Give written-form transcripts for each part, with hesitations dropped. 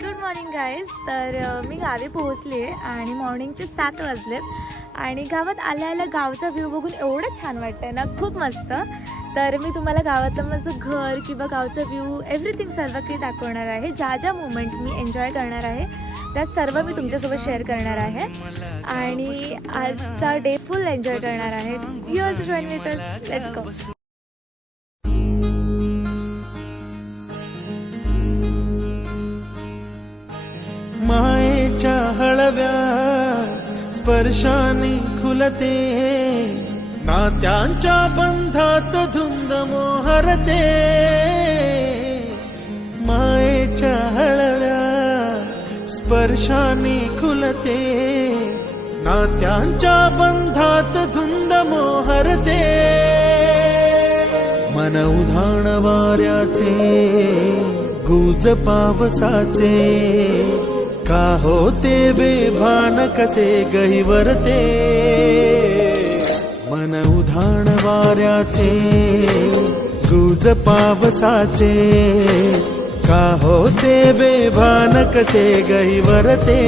Good morning guys. तर मी गावी पोहोचले आणि मॉर्निंगचे 7 वाजलेत आणि गावात आल्या आल्या गावचा व्ह्यू बघून एवढं छान वाटतंय ना, खूप मस्त. तर मी तुम्हाला गावातलं माझं घर किंवा गावचा व्ह्यू एव्हरीथिंग सर्व काही दाखवणार आहे. ज्या ज्या मोमेंट मी एन्जॉय करणार आहे त्या सर्व मी तुमच्यासोबत शेअर करणार आहे आणि आजचा डे फुल एन्जॉय करणार आहे. Here's join with us, let's go. मायेच्या हळव्या स्पर्शाने खुलते, नात्यांच्या बंधात धुंद मोहरते. मायेच्या हळव्या स्पर्शाने खुलते, नात्यांच्या बंधात धुंद मोहरते. मन उधाण वाऱ्याचे, गुज पावसाचे, का होते बेभान कसे गहिवरते. मन उधाण वाऱ्याचे, गुज पावसाचे, का होते बेभान कसे गहिवरते.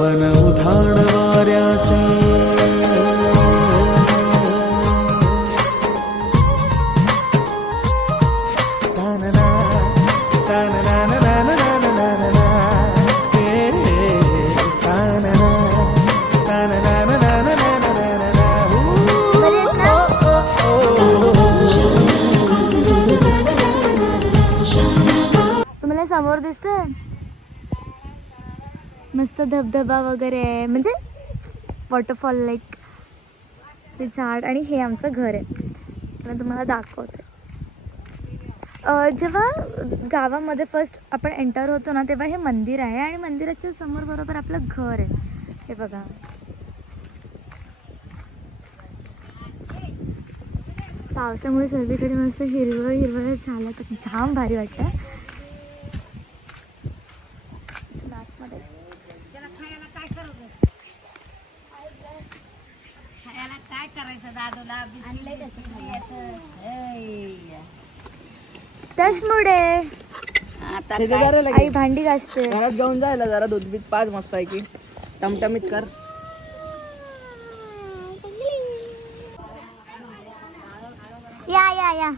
मन उधाण वाऱ्याचे. समोर दिसतंय मस्त धबधबा वगैरे आहे, म्हणजे वॉटरफॉल लाईक ते झाड. आणि हे आमचं घर आहे, मी तुम्हाला दाखवते. जेव्हा गावामध्ये फर्स्ट आपण एंटर होतो ना, तेव्हा हे मंदिर आहे आणि मंदिराच्या समोर बरोबर आपलं घर आहे. हे बघा, पावसामुळे सर्वीकडे मस्त हिरवळ हिरवळ झालं तर जाम भारी वाटतं. त्याचमुळे आई भांडी घासते. घरात घेऊन जायला जरा दूध बीत पाच मस्त आहे की टमटमीत कर. या या या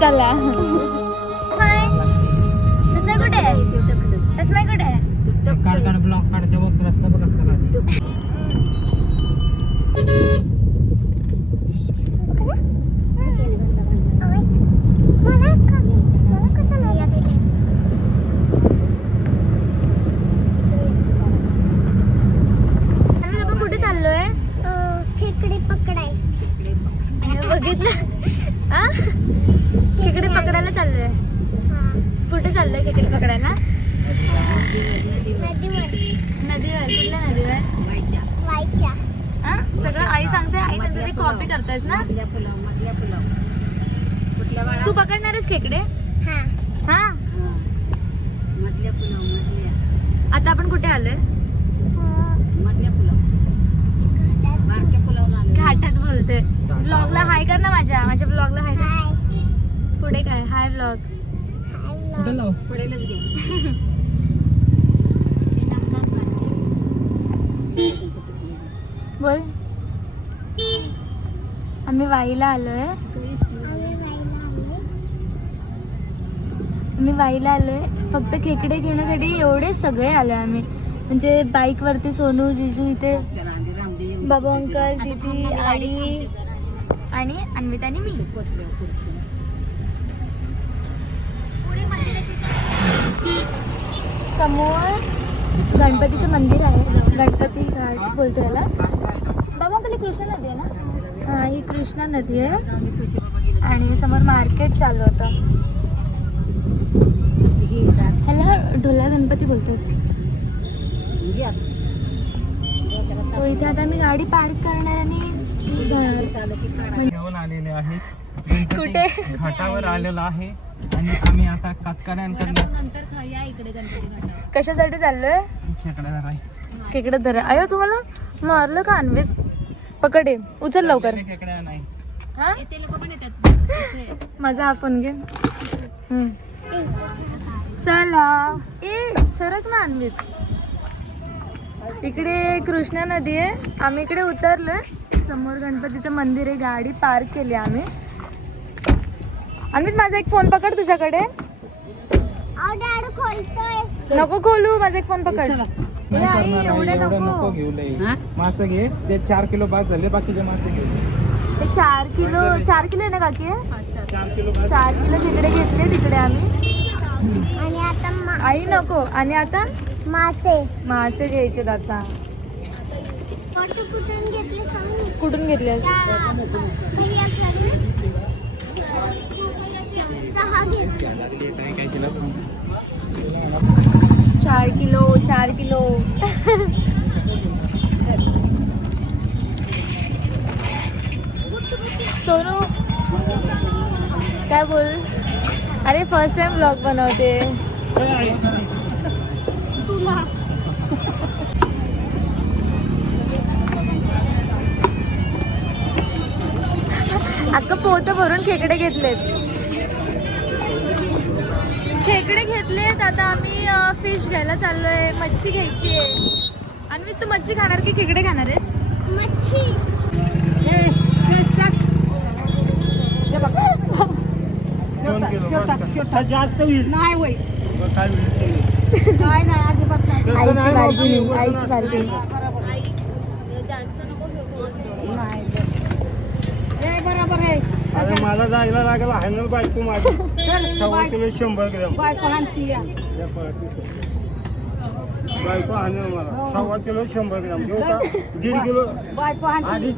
चला. कुठे कुठे ब्लॉक काढते बघ, रस्ता बघ असला कुठे चाललोय? खेकडे पकडाय. बघितलं आ, खेकडे पकडायला चाललोय. कुठे चाललोय खेकडे पकडायला? नदीवर. कुठल्या नदीवर? सगळं आई सांगते ते कॉपी करतायस ना. तू पकडणारच खेकडे? हा. आता आपण कुठे आलोय? घाटात बोलते. ब्लॉगला हाय कर ना, माझ्या ब्लॉगला हाय कर. पुढे काय हाय ब्लॉग पुढेलच घे. बोल. आम्ही वाईला आलोय. फक्त खेकडे घेण्यासाठी एवढे सगळे आलोय आम्ही. म्हणजे बाईक वरती सोनू, जिजू, इथे बाबू अंकल, दीदी, आई आणि अन्विता आणि मी. समोर गणपतीचं मंदिर आहे, गणपती घाट बोलतो याला. बाबा आपली कृष्णा नदी आहे ना. हां, ही कृष्णा नदी आहे आणि समोर मार्केट चालू होतं. ह्याला ढोला गणपती बोलतात. सो इथे आता मी गाडी पार्क करणार आणि घेऊन आलेले आहे गणपती कुठे? घाटावर आलेलो आहे आणि आम्ही आता कातकऱ्यांकडनं कशासाठी चाललोय? खेकड्याला राही खेकडे धरा. अयो तुम्हाला मारलं का अन्वित? पकड आहे, उचल लवकर. खेकड्या नाही हा? माझा हा फोन घे. चला ए सरक ना अन्वित. इकडे कृष्णा नदी आहे. आम्ही इकडे उतरलोय. समोर गणपतीचं मंदिर आहे. गाडी पार्क केली आम्ही. अन्वित माझा एक फोन पकड तुझ्याकडे. नको खोलू, माझा एक फोन पकड. ए आई, एवढे नको घेऊ लय मासे घे. ते 4 किलो बाद झाले, बाकीचे मासे घे. ते 4 किलो आहे ना काकी? 4 किलो 4 किलो तिकडे घेतले तिकडे आम्ही. आणि आता आई नको. आणि आता मासे मासे घ्यायचे आता. कुठून घेतले सांग. कुठून घेतले? 6 घेतले. काय केलं 4 किलो सोनू काय बोल? अरे फर्स्ट टाइम ब्लॉग बनवते. अक्का पोत भरून खेकडे घेतलेत. आता आम्ही फिश घ्यायला चाललोय. मच्छी घ्यायची आहे. आणि तू मच्छी खाणार की खेकडे खाणार आहेस? मच्छी जास्त होईल नाही होय काय होईल काय नाही अजिबात नाही आईची बारकी नाही बरोबर आहे अरे मला जायला लागेल आहे ना बायको माझी. चल, 100 किलो 100 ग्रॅम बायको हाणती या. बायको आणेल मला हो. 100 किलो 100 ग्रॅम घेऊ का 1.5 किलो बायको हाणती आधीच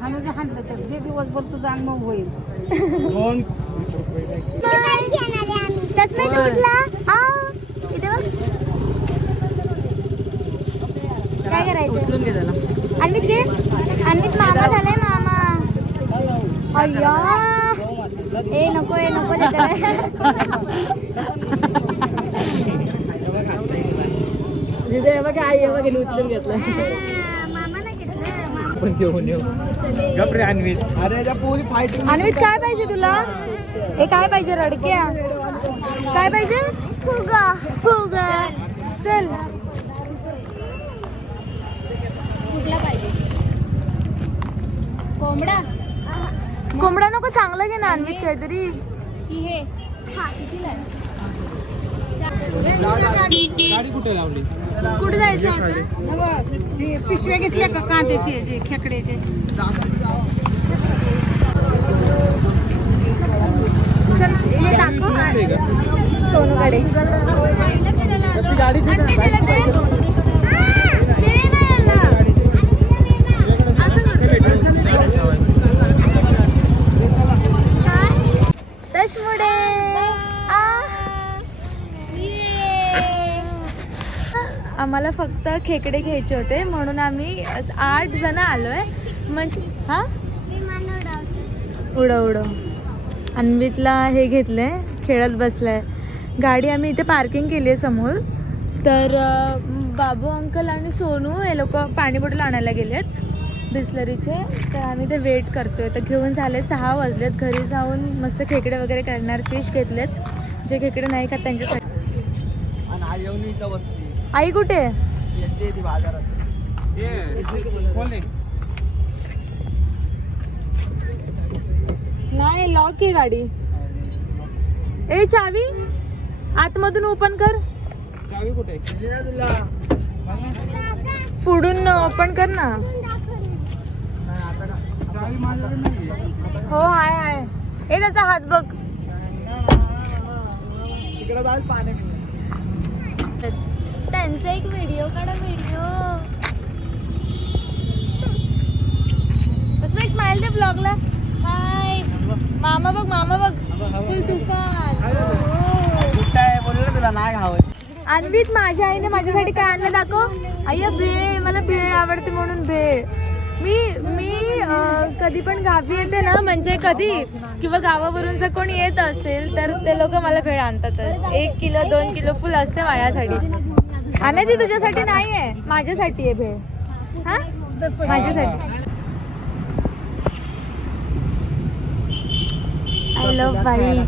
हाणू दे हाणलं तर जे दिवसभर तुझा अनुभव होईल 2 तसं तुटला. इथे बघ. काय करायचं? अन्वित घे. अन्वित मामा झालाय मामा. अय्या ए नको दिदे बघा आई बघा उचलून घेतलं मामाला घेतलं. पण घेऊन येऊ गपरे अन्वित. अरे त्या पोरी फायटिंग अन्वित काय पाहिजे तुला? हे काय पाहिजे? रडक्या काय पाहिजे? फुगा चल. कुठला पाहिजे? कोंबडा नको. चांगलं घे ना अन्वित काहीतरी. गाडी कुठे लावली? कुठे जायचं होतं? पिशव्या घेतल्या का कांद्याचे जे खेकड्याचे चल हे दाखव. सोनूकडे गाडी दे ना याला. तशमुडे आम्हाला फक्त खेकडे घ्यायचे होते म्हणून आम्ही 8 जण आलोय. म्हणजे हा उडव अन्वितला हे घेतलंय. खेळत बसलाय. गाडी आम्ही इथे पार्किंग केली आहे समोर. तर बाबू अंकल आणि सोनू हे लोक पाणी बॉटल आणायला गेलेत बिस्लरीचे. तर आम्ही ते वेट करतोय. तर घेऊन झाले 6 वाजलेत. घरी जाऊन मस्त खेकडे वगैरे करणार. फिश घेतलेत. जे खेकडे नाही खात त्यांच्यासाठी. आई कुठे? नाही लॉक आहे गाडी. ए चावी आतमधून ओपन कर. चावी कुठे? पुढून ओपन कर ना. चावी माझ्याकडे नाही. हो हाय. ए त्याचा हात बघ. तिकडे जाईल पाणी. त्यांचा एक व्हिडिओ काढा. बस एक स्माइल दे ब्लॉगला. हाय मामा बघ. फुल तुफान. बोललो तुला नाही हवं. अन्वित, माझ्या आईने माझ्यासाठी काय आणलं दाखव. अय्या भेळ, मला भेळ आवडते म्हणून भेळ. मी कधी पण गावी येते ना, म्हणजे कधी किंवा गावावरून जर कोणी येत असेल तर ते लोक मला भेळ आणतातच. 1 किलो 2 किलो फुल असते माझ्यासाठी. आणि ती तुझ्यासाठी नाही आहे, माझ्यासाठी आहे भेळ. हा, माझ्यासाठी. आय लव्ह बाई.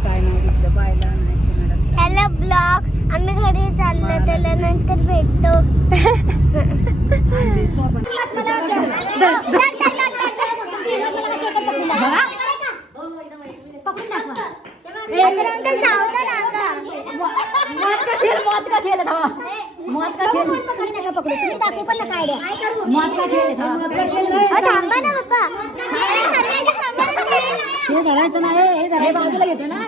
हॅलो ब्लॉग, आम्ही घरी चाललो, त्याला नंतर भेटतो. थांबा ना पप्पा. हे धरायचं नाही, हे धरायचं बाजूला घेतो ना.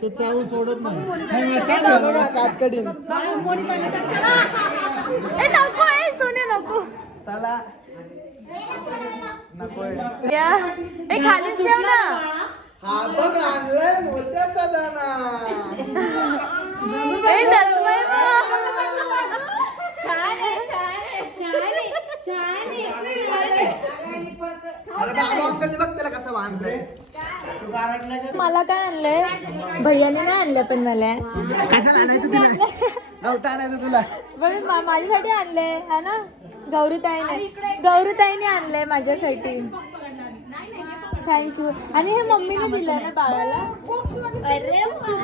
तो चावू सोडत नाही. नको आहे सोने, नको. चला नको. ए खालीच ठेव ना. हा बघ आणलाय मोत्याचा दाना. ए दसमय बघ त्याला कसं बांधलंय. मला काय आणलंय भैयाने नाही आणलं, पण मला कशाला आणायचं तुला? नव्हतं आणायचं तुला. पण माझ्यासाठी आणलंय है ना. गौरीताईने आणलंय माझ्यासाठी. थँक्यू. आणि हे मम्मीने दिलंय ना बाळाला.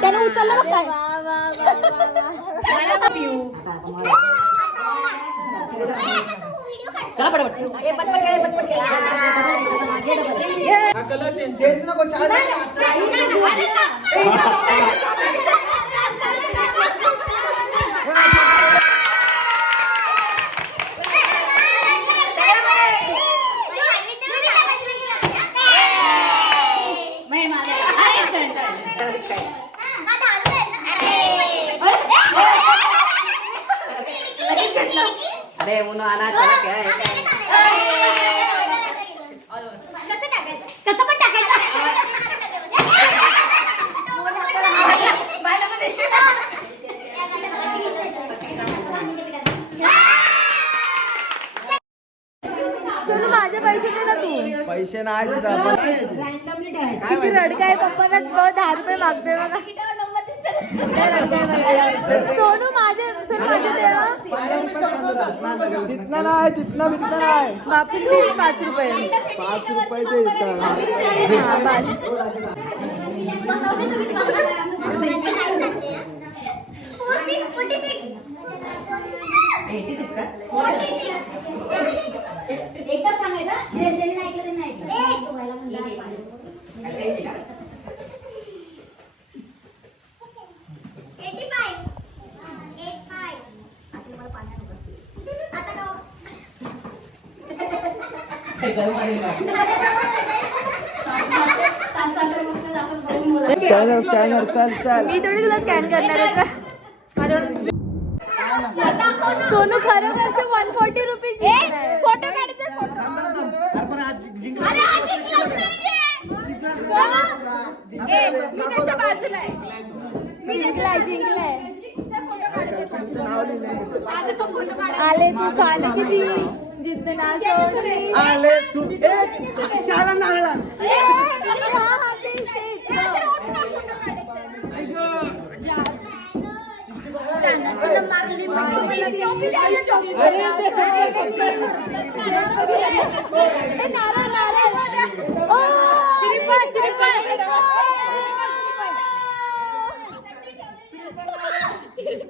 त्याने उचललं बघ काय. हा कलर चेंज नको. अरे म्हणून आणा चला काय कसं पण टाकायचं. सोनू माझे पैसे दे ना तू. पैसे नाही सुद्धा आपण किती रडकाय पप्पांना 10 रुपये मागतोय बघा. सोनू माझे दे. तिथनं नाही, तिथनं बिथनं नाही. वापस दे 5 रुपये. 5 रुपयाचे इथं. हा बस. एकच सांगायचं, त्यांनी नाही ऐकलं, त्यांनी ऐकलं. स्कॅनर चल चल. मी थोडी तुला स्कॅन करणार आहे का. सोनू खरोखरचे 140 रुपीज. फोटो काढायचा. मी त्याच्या बाजूला आहे. मी जिंकलाय. आले तू चाल किती जिद्दना सोडली. आले तू शाळा नारळा.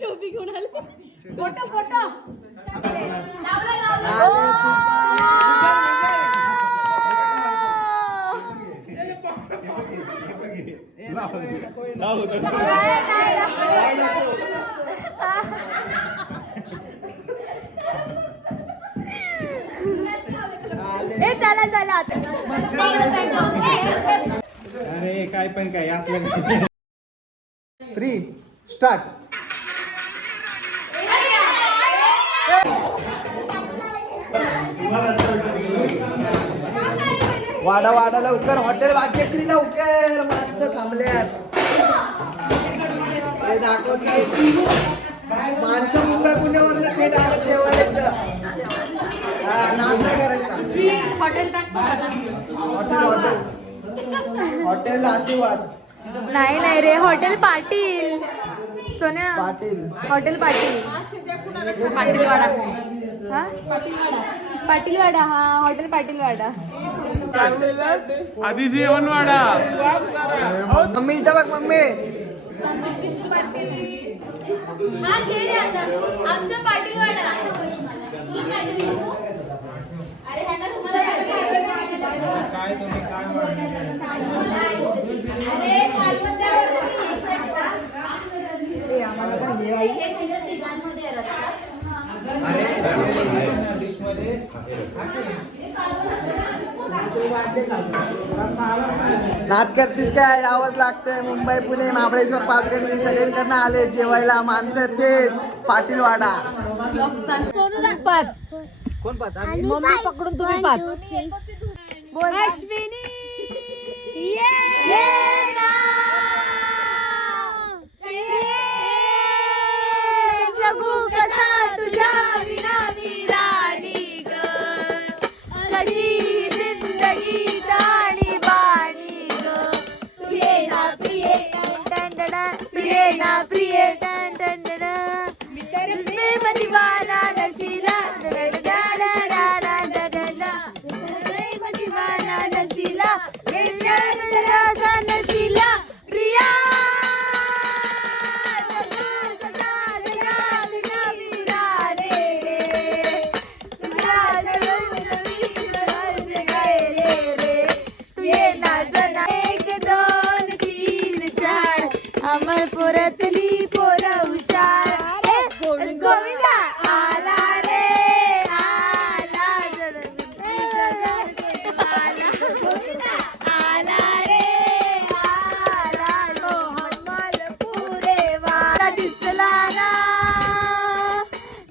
टोपी घेऊन आले. फोटो चला चला. अरे काय पण काय असलं. 3 स्टार्ट. वाडा लवकर. हॉटेल भाग्यश्री लवकर. माणसं थांबल्यात दाखवत माणसं मुंबई पुण्यावरून थेट आलं जेवायला एकदम नाद नाही करायचा. हॉटेल आशीर्वाद नाही रे, हॉटेल पाटील. सोन्या, पाटील हॉटेल पाटील. पाटीलवाडा. हा, पाटीलवाडा. हा, हॉटेल पाटीलवाडा. आधी जेवणवाडा. मम्मी इथं बघ मम्मी. हा, घे रे आता. आमचा पाटीलवाडा. अरे ह्यांना दुसरं काय तुम्ही काय नाद करतीस काय? यावंच लागतंय. मुंबई पुणे महाबळेश्वर पाचगणी सगळीकडनं आले जेवायला माणसं थेट पाटीलवाडा. कोण पाच? मम्मी पकडून तुम्ही पाच. अश्विनी ये ना. जगू कसा तुझ्या विना मी राणी ग, कशी जिंदगी दाणी बाणी ग. तू ये ना प्रिये तू ये ना प्रिये प्रेम दिवाना नशीला प्रेम दिवाना नशीला नशीला प्रिया. अमरपुरातली पोरं हुशार. गोविंदा आला रे आला. गोविंदा आला रे आला. मोहम्मदपुरे वाला दिसला ना.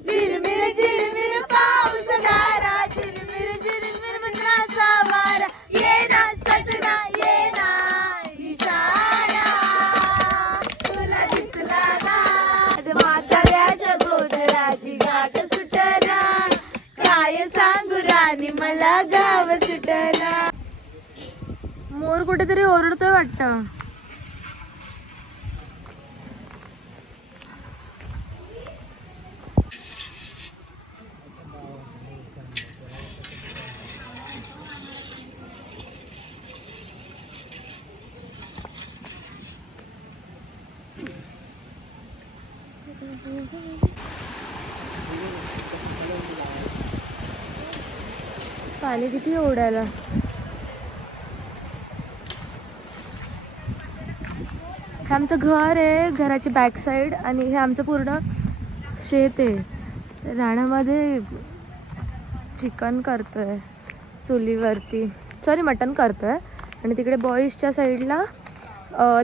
झिरमिर झिरमिर पाऊस धारा, झिरमिर झिरमिर मनाचा वारा. ये ना सजना ये ना इशारा, तुला दिसला ना. म्हाताऱ्याच्या गोधराची गाठ सुटना, काय सांगू राणी मला गाव सुटना. मोर कुठेतरी ओरडतोय वाटतं. पाणी किती ओढायला. हे आमचं घर आहे, घराची बॅक साईड, आणि हे आमचं पूर्ण शेत आहे. रानामध्ये चिकन करतोय चुलीवरती, सॉरी मटण करतोय. आणि तिकडे बॉईजच्या साईडला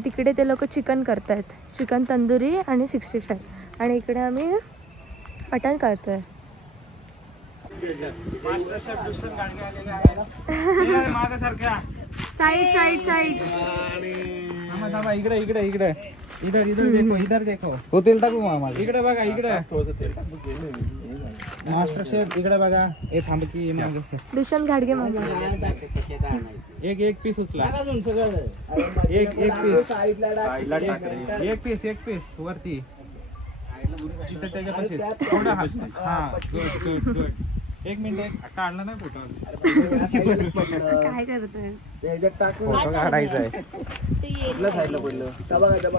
तिकडे ते लोक चिकन करतायत, चिकन तंदुरी आणि 65. आणि इकडे आम्ही मटण करतोय. Side side side. इकडे इकडे इकडे इधर इधर देखो इधर देखो. हो तेल टाकू मामा. इकडे बघा इकडे मास्टर शेफ. इकडे बघा. हे थांब की दुष्यंत घाडगे मामा. एक पीस उचला. एक पीस एक पीस वरती इथं त्याच्यापाशी थोडा हा. Good good good. एक मिनिट काढला नाही फोटो. काय करतोय? फोटो काढायचा आहे. साईडला पडलं. बघा साईडला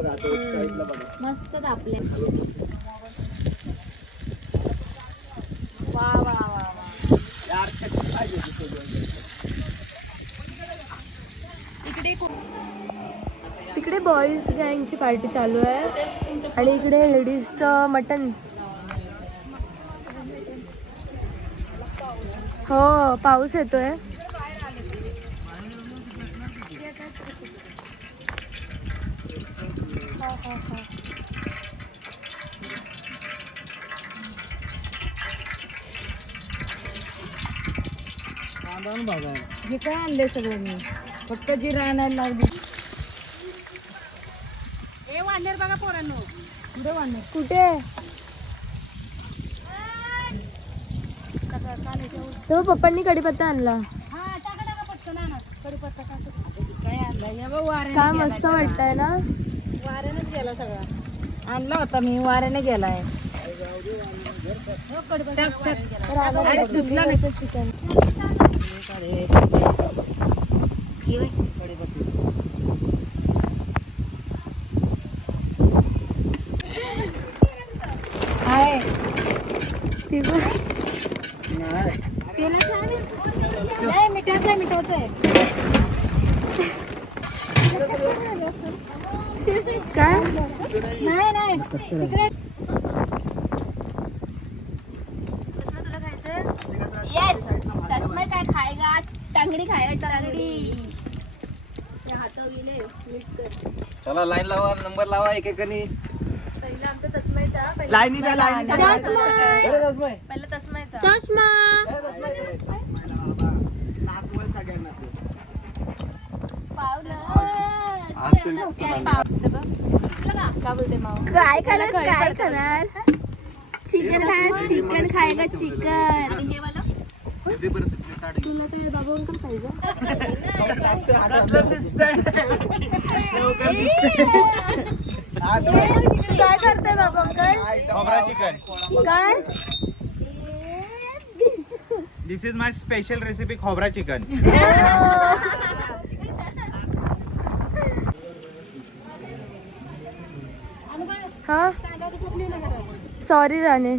बघा. मस्त आपले. वा वा वा वा. तिकडे बॉईज गँगची पार्टी चालू आहे आणि इकडे लेडीजचं मटन. हो, पाऊस येतोय. हे काय आणले सगळं मी फक्त जिरा आणायला लावली. कुठे तो पप्पांनी कढीपत्ता आणला काय मस्त वाटतंय ना. वाऱ्यानेच गेला सगळा. आणला होता मी, वाऱ्याने गेलाय. चिकन आहे नाही, मिठाचं आहे, मिठाचं आहे. काय नाही नाही तिकडे. येस तस्मै काय खायगा टांगडी खायगा टांगडी. चला लाईन लावा, नंबर लावा एकेकानी. पहिला आमच्या तस्मैचा लाईनी द्या, लाईनी द्या. पहिला तस्मैचा चष्मा नाचवल सगळ्यांना. काय खाणार चिकन खाणार चिकन खायगा चिकन. तुला काय बाबा अंकल पाहिजे काय करताय बाबा अंकल. खोबरा चिकन. काय this is my special recipe खोबरा चिकन. हा सॉरी राणे.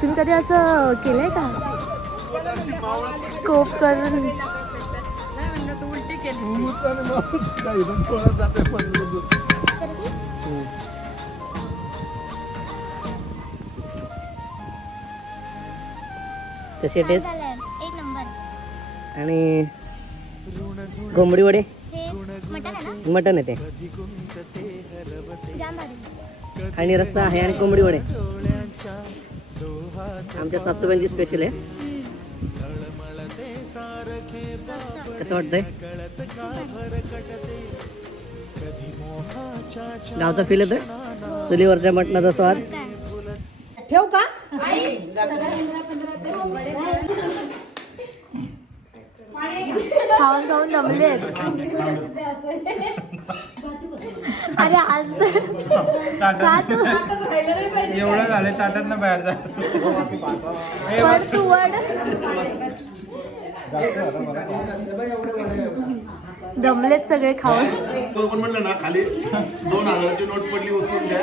तुम्ही कधी असं केलंय का स्कोप करून. कसे टेस्ट एक नंबर. आणि कोंबडी वडे हे मटण आहे ना, मटन आहे ते जाम भारी. आणि रस्सा आहे आणि कोंबडी वडे आमच्या सासूबाईंची स्पेशल आहे. कसं वाटतंय गावचा फील येतोय चुलीवरच्या मटणाचा स्वाद. ठेव का. खाऊन खाऊन दमलेत. अरे आज का तू एवढं झालं ताटात ना बाहेर जा. वर तू वड दमलेत सगळे खाऊन. पण म्हणलं ना खाली 2000ची नोट पडली उचलून द्या.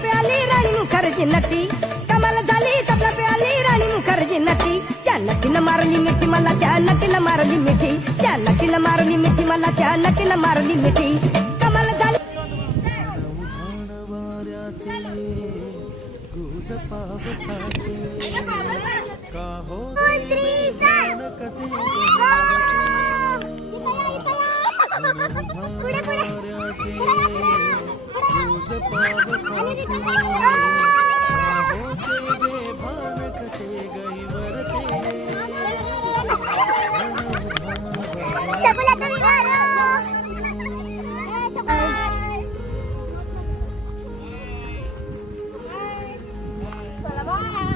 प्याली राणी मुखर्जी नटी कमाल झाली तबला प्याली राणी मुखर्जी नटी. त्या नटीनं मारली मिठी मला, त्या नटीनं मारली मिठी, त्या नटीनं मारली मिठी मला, त्या नटीनं मारली मिठी. कमाल झाली. गुज पावसाचे का होते बेभान कसे वाऱ्याचे गुज पावसाचे का होते बेभान कसे गहिवरते. चला बाय.